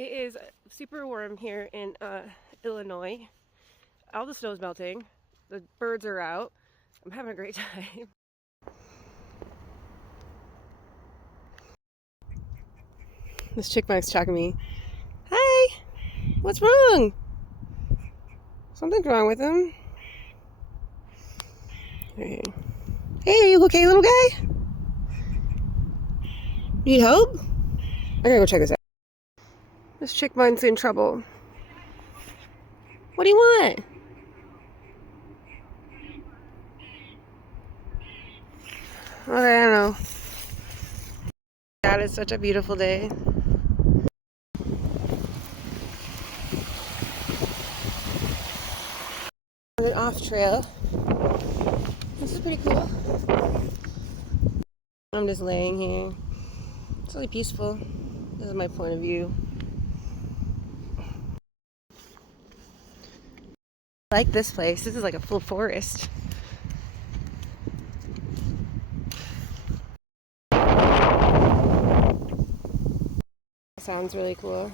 It is super warm here in Illinois. All the snow's melting. The birds are out. I'm having a great time. This chickmunk's talking to me. Hi! What's wrong? Something's wrong with him. Hey, are you okay, little guy? Need help? I gotta go check this out. This chickmunk's in trouble. What do you want? Okay, I don't know. God, it's such a beautiful day. An off trail. This is pretty cool. I'm just laying here. It's really peaceful. This is my point of view. I like this place. This is like a full forest. Sounds really cool.